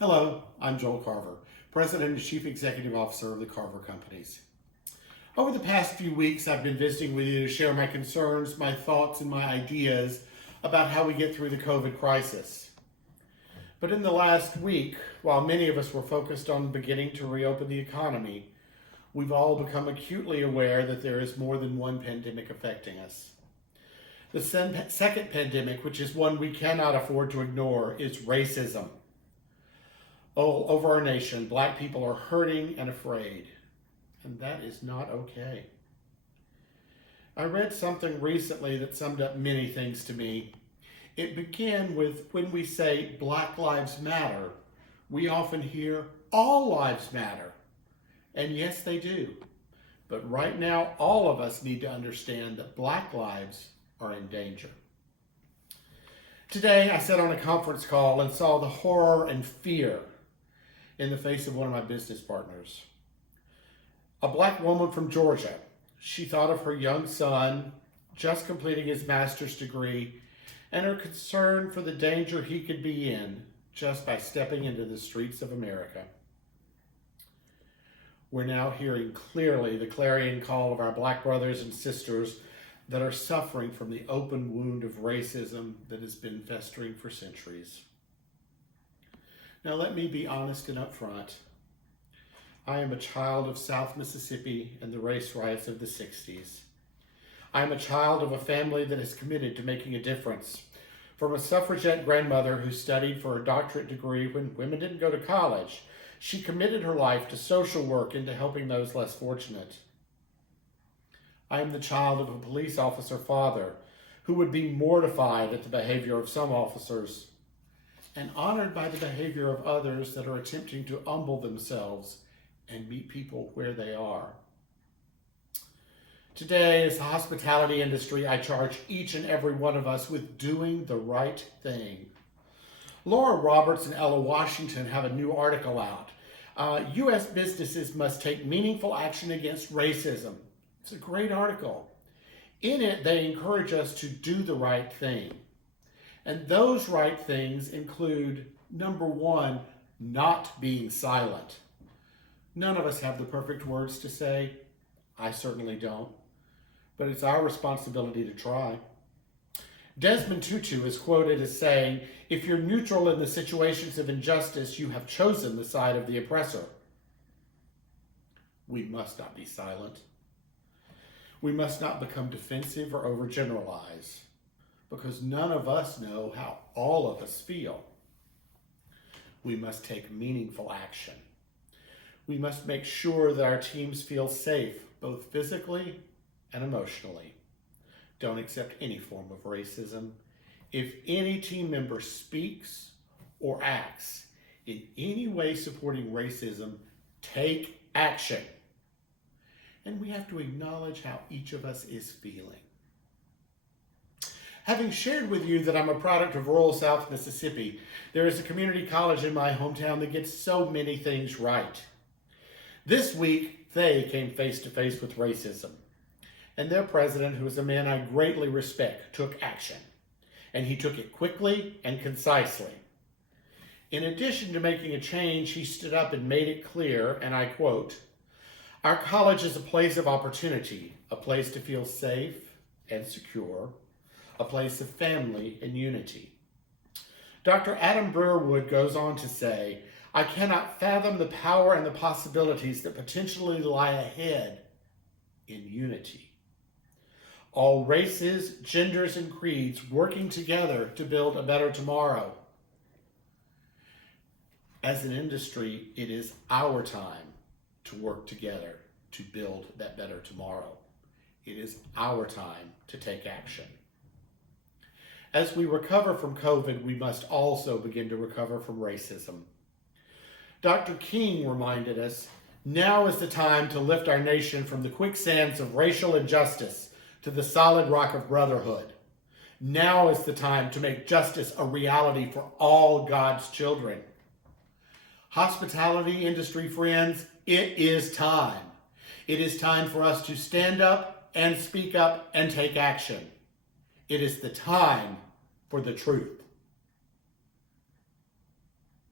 Hello, I'm Joel Carver, President and Chief Executive Officer of the Carver Companies. Over the past few weeks, I've been visiting with you to share my concerns, my thoughts, and my ideas about how we get through the COVID crisis. But in the last week, while many of us were focused on beginning to reopen the economy, we've all become acutely aware that there is more than one pandemic affecting us. The second pandemic, which is one we cannot afford to ignore, is racism. All over our nation, Black people are hurting and afraid, and that is not okay. I read something recently that summed up many things to me. It began with, when we say Black Lives Matter, we often hear all lives matter. And yes, they do. But right now, all of us need to understand that Black lives are in danger. Today, I sat on a conference call and saw the horror and fear in the face of one of my business partners. A Black woman from Georgia. She thought of her young son just completing his master's degree and her concern for the danger he could be in just by stepping into the streets of America. We're now hearing clearly the clarion call of our Black brothers and sisters that are suffering from the open wound of racism that has been festering for centuries. Now, let me be honest and upfront. I am a child of South Mississippi and the race riots of the 60s. I am a child of a family that is committed to making a difference. From a suffragette grandmother who studied for a doctorate degree when women didn't go to college, she committed her life to social work and to helping those less fortunate. I am the child of a police officer father who would be mortified at the behavior of some officers and honored by the behavior of others that are attempting to humble themselves and meet people where they are. Today, as the hospitality industry, I charge each and every one of us with doing the right thing. Laura Roberts and Ella Washington have a new article out. U.S. businesses must take meaningful action against racism. It's a great article. In it, they encourage us to do the right thing. And those right things include, number one, not being silent. None of us have the perfect words to say. I certainly don't. But it's our responsibility to try. Desmond Tutu is quoted as saying, "If you're neutral in the situations of injustice, you have chosen the side of the oppressor." We must not be silent. We must not become defensive or overgeneralize, because none of us know how all of us feel. We must take meaningful action. We must make sure that our teams feel safe, both physically and emotionally. Don't accept any form of racism. If any team member speaks or acts in any way supporting racism, take action. And we have to acknowledge how each of us is feeling. Having shared with you that I'm a product of rural South Mississippi, there is a community college in my hometown that gets so many things right. This week, they came face to face with racism. And their president, who is a man I greatly respect, took action. And he took it quickly and concisely. In addition to making a change, he stood up and made it clear, and I quote, "Our college is a place of opportunity, a place to feel safe and secure, a place of family and unity." Dr. Adam Brearwood goes on to say, "I cannot fathom the power and the possibilities that potentially lie ahead in unity. All races, genders, and creeds working together to build a better tomorrow." As an industry, it is our time to work together to build that better tomorrow. It is our time to take action. As we recover from COVID, we must also begin to recover from racism. Dr. King reminded us, now is the time to lift our nation from the quicksands of racial injustice to the solid rock of brotherhood. Now is the time to make justice a reality for all God's children. Hospitality industry friends, it is time. It is time for us to stand up and speak up and take action. It is the time for the truth.